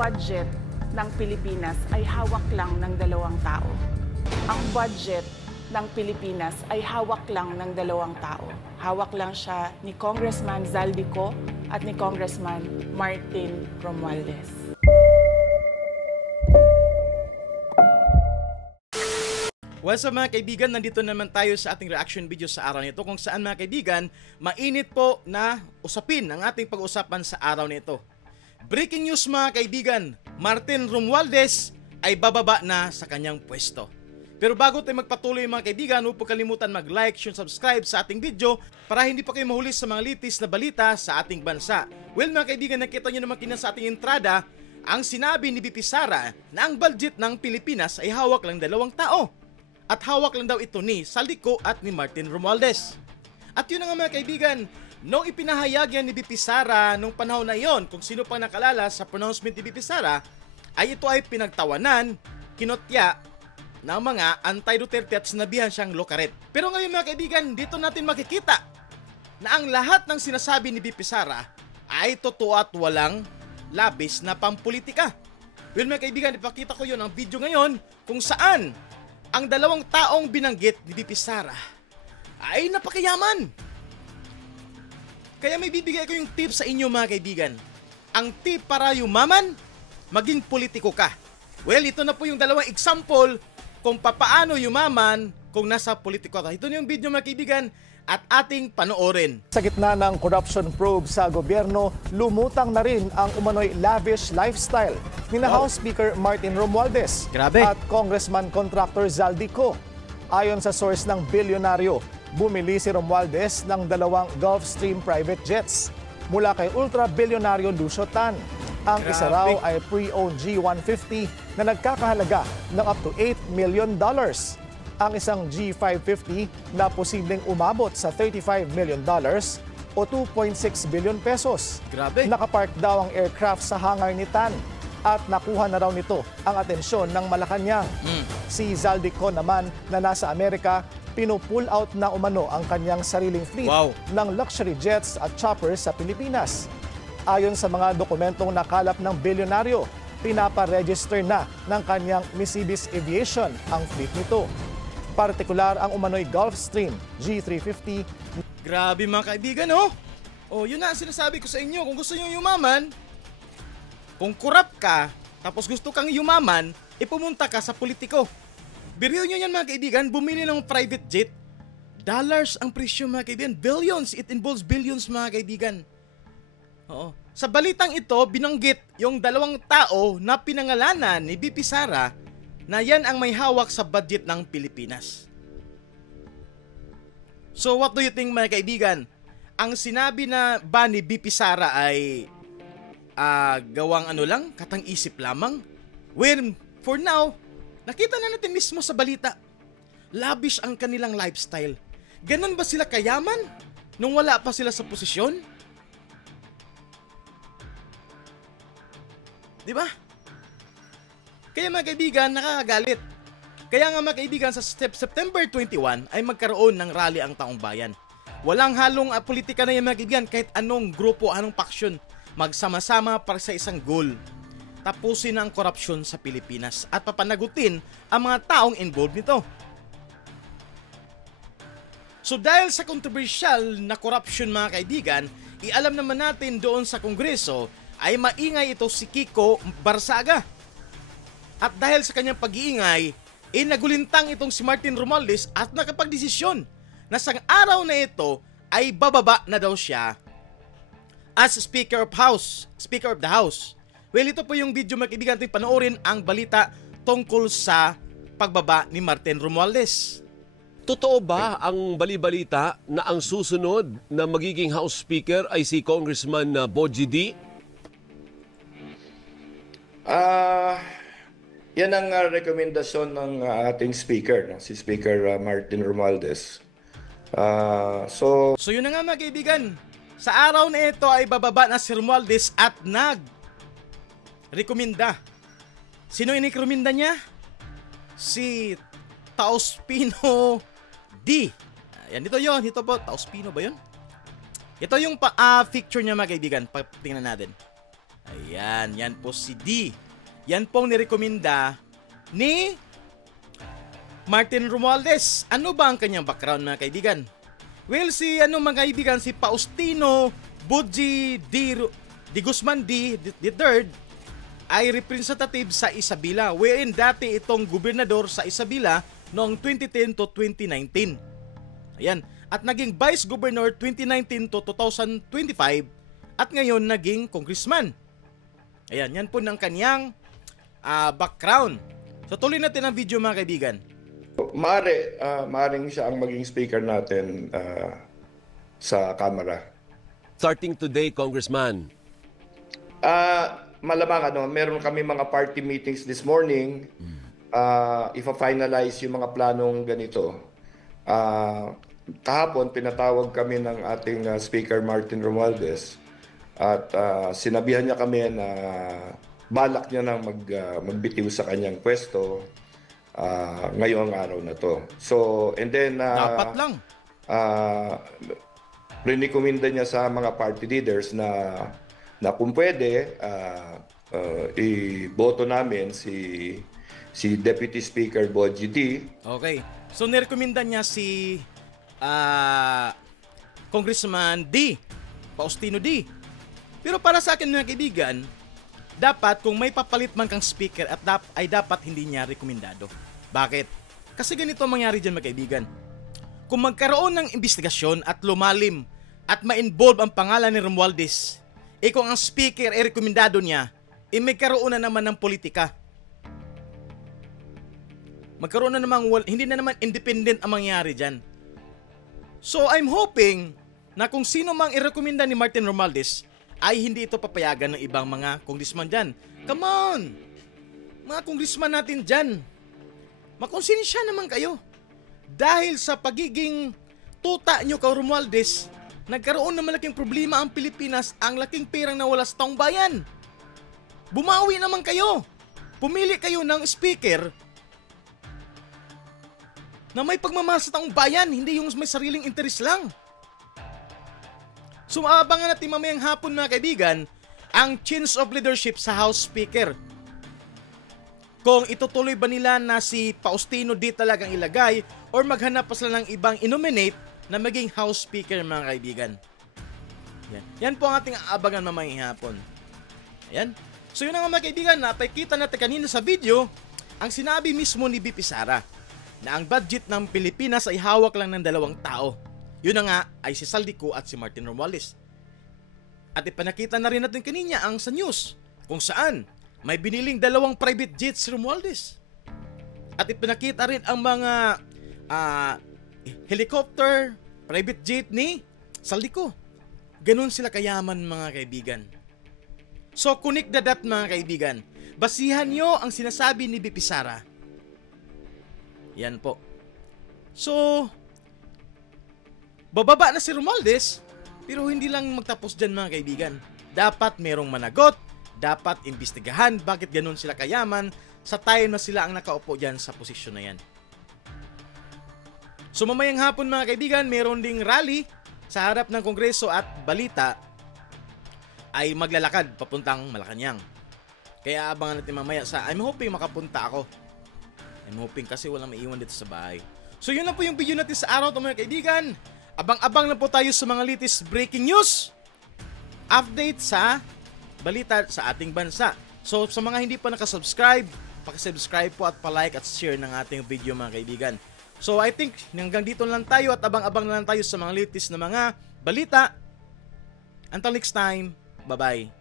budget ng Pilipinas ay hawak lang ng dalawang tao. Ang budget ng Pilipinas ay hawak lang ng dalawang tao. Hawak lang siya ni Congressman Zaldico at ni Congressman Martin Romualdez. What's up mga kaibigan, nandito naman tayo sa ating reaction video sa araw nito kung saan mga kaibigan, mainit po na usapin ang ating pag-usapan sa araw nito. Breaking news mga kaibigan, Martin Romualdez ay bababa na sa kanyang pwesto. Pero bago tayo magpatuloy mga kaibigan, huwag po kalimutan mag-like, share, subscribe sa ating video para hindi pa kayo mahuli sa mga litis na balita sa ating bansa. Well mga kaibigan, nakita nyo naman kina sa ating entrada, ang sinabi ni BP Sara na ang budget ng Pilipinas ay hawak lang dalawang tao. At hawak lang daw ito ni Zaldico at ni Martin Romualdez. At yun na nga mga kaibigan, nung ipinahayag yan ni BP Sara nung panahon na yon, kung sino pang nakalala sa pronouncement ni BP Sara, ay ito ay pinagtawanan, kinotya ng mga anti-Duterte at sinabihan siyang lokaret. Pero ngayon mga kaibigan, dito natin makikita na ang lahat ng sinasabi ni BP Sara ay totoo at walang labis na pampolitika. Well mga kaibigan, ipakita ko yun ang video ngayon kung saan ang dalawang taong binanggit ni BP Sara ay napakayaman. Kaya may bibigay ko yung tip sa inyo mga kaibigan. Ang tip para yumaman, maging politiko ka. Well, ito na po yung dalawang example kung papaano yumaman kung nasa politiko ka. Ito na yung video mga kaibigan at ating panoorin. Sa gitna ng corruption probe sa gobyerno, lumutang na rin ang umano'y lavish lifestyle ni House Speaker Martin Romualdez at Congressman Contractor Zaldico. Ayon sa source ng bilyonaryo, bumili si Romualdez ng dalawang Gulfstream private jets mula kay ultra-bilyonaryo Lucio Tan. Ang isa raw ay pre-owned G150 na nagkakahalaga ng up to $8 million. Ang isang G550 na posibleng umabot sa $35 million o 2.6 billion pesos. Grabe. Nakapark daw ang aircraft sa hangar ni Tan at nakuha na raw nito ang atensyon ng Malacanang. Si Zaldico naman na nasa Amerika, pinupull out na umano ang kanyang sariling fleet ng luxury jets at choppers sa Pilipinas. Ayon sa mga dokumentong nakalap ng bilyonaryo, pinapa-register na ng kanyang Missibis Aviation ang fleet nito. Partikular ang umano'y Gulfstream G350. Grabe mga kaibigan, oh! Oh, yun na ang sinasabi ko sa inyo. Kung gusto nyo yumaman, kung kurap ka, tapos gusto kang yumaman, pumunta ka sa politiko. Biro nyo yan mga kaibigan, bumili ng private jet. Dollars ang presyo mga kaibigan. Billions, it involves billions mga kaibigan. Oo. Sa balitang ito, binanggit yung dalawang tao na pinangalanan ni BP Sara na yan ang may hawak sa budget ng Pilipinas. So what do you think mga kaibigan? Ang sinabi na ba ni BP Sara ay gawang ano lang, katang-isip lamang? Well, for now, nakita na natin mismo sa balita. Lavish ang kanilang lifestyle. Ganon ba sila kayaman nung wala pa sila sa posisyon? Di ba? Kaya mga kaibigan, nakakagalit. Kaya nga mga kaibigan, sa September 21 ay magkaroon ng rally ang taong bayan. Walang halong politika na yan mga kaibigan, kahit anong grupo, anong faksyon. Magsama-sama para sa isang goal. Tapusin ang korupsyon sa Pilipinas at papanagutin ang mga taong involved nito. So dahil sa controversial na korupsyon mga kaibigan, ialam naman natin doon sa Kongreso ay maingay ito si Kiko Barsaga. At dahil sa kanyang pag-iingay, nagulintang itong si Martin Romualdez at nakapagdesisyon na sa araw na ito ay bababa na daw siya as Speaker of the House. Well, ito po yung video mga kaibigan, natin panoorin ang balita tungkol sa pagbaba ni Martin Romualdez. Totoo ba ang balibalita na ang susunod na magiging House Speaker ay si Congressman Bogie D? Yan ang rekomendasyon ng ating speaker, si Speaker Martin Romualdez. So yun na nga mga kaibigan, sa araw na ito ay bababa na si Romualdez at nag-rekomenda. Sino inirekomenda niya? Si Taospino D. Yan, ito po, Taospino ba yun? Ito yung picture niya mga kaibigan, tingnan natin. Ayan, yan po si D. Yan pong nirekomenda ni Martin Romualdez. Ano ba ang kanyang background, mga kaibigan? Well, mga kaibigan, si Faustino Budji D. Guzman D. III ay representative sa Isabela, wherein dati itong gobernador sa Isabela noong 2010 to 2019. Ayan. At naging Vice Governor 2019 to 2025 at ngayon naging congressman. Ayan, yan po ng kanyang background. So tuloy natin ang video, mga kaibigan. Maaring siya ang maging speaker natin sa Kamara. Starting today, Congressman. Malamang meron kami mga party meetings this morning. Ifa-finalize yung mga planong ganito. Kahapon pinatawag kami ng ating Speaker Martin Romualdez at sinabihan niya kami na balak niya nang magbitiw sa kanyang pwesto ngayong araw na to. So, and then dapat lang. Rinikomenda niya sa mga party leaders na kung pwede iboto namin si Deputy Speaker Budji D. Okay. So nirekomenda niya si Congressman D. Faustino D. Pero para sa akin, mga kaibigan, dapat kung may papalit man kang speaker ay dapat hindi niya rekomendado. Bakit? Kasi ganito ang mangyari dyan, mga kaibigan. Kung magkaroon ng investigasyon at lumalim at ma-involve ang pangalan ni Romualdez, kung ang speaker ay rekomendado niya, may karoon na naman ng politika. Magkaroon na naman, hindi na naman independent ang mangyari dyan. So I'm hoping na kung sino mang irekomenda ni Martin Romualdez ay hindi ito papayagan ng ibang mga congressman dyan. Come on! Mga congressman natin dyan, makonsensya naman kayo. Dahil sa pagiging tuta nyo kay Romualdez, nagkaroon ng malaking problema ang Pilipinas, ang laking perang nawala sa taong bayan. Bumawi naman kayo. Pumili kayo ng speaker na may pagmamahal sa taong bayan, hindi yung may sariling interes lang. So abangan natin mamayang hapon, mga kaibigan, ang change of leadership sa House Speaker. Kung itutuloy ba nila na si Faustino D talagang ilagay or maghanap pa sila ng ibang inominate na maging House Speaker, mga kaibigan. Yan po ang ating aabangan mamayang hapon. Ayan. So yun nga, mga kaibigan, napakita natin kanina sa video ang sinabi mismo ni VP Sara na ang budget ng Pilipinas ay hawak lang ng 2 tao. Yun na nga ay si Zaldico at si Martin Romualdez. At ipanakita na rin natin kanina ang sa news kung saan may biniling 2 private jets si Romualdez. At ipinakita rin ang mga helicopter, private jet ni Zaldico. Ganun sila kayaman, mga kaibigan. So connect the dot, mga kaibigan. Basihan nyo ang sinasabi ni VP Sara. Yan po. So, bababa na si Romualdez, pero hindi lang magtapos dyan, mga kaibigan. Dapat merong managot, dapat imbestigahan bakit ganun sila kayaman sa time na sila ang nakaupo dyan sa posisyon na yan. So mamayang hapon, mga kaibigan, meron ding rally sa harap ng Kongreso at balita ay maglalakad papuntang Malacanang. Kaya abangan natin mamaya I'm hoping makapunta ako. I'm hoping kasi walang maiwan dito sa bahay. So yun na po yung video natin sa araw ito, mga kaibigan. Abang-abang na po tayo sa mga latest breaking news. Update sa balita sa ating bansa. So sa mga hindi pa nakasubscribe, pakisubscribe po at palike at share ng ating video, mga kaibigan. So I think hanggang dito lang tayo at abang-abang na lang tayo sa mga latest na mga balita. Until next time, bye-bye.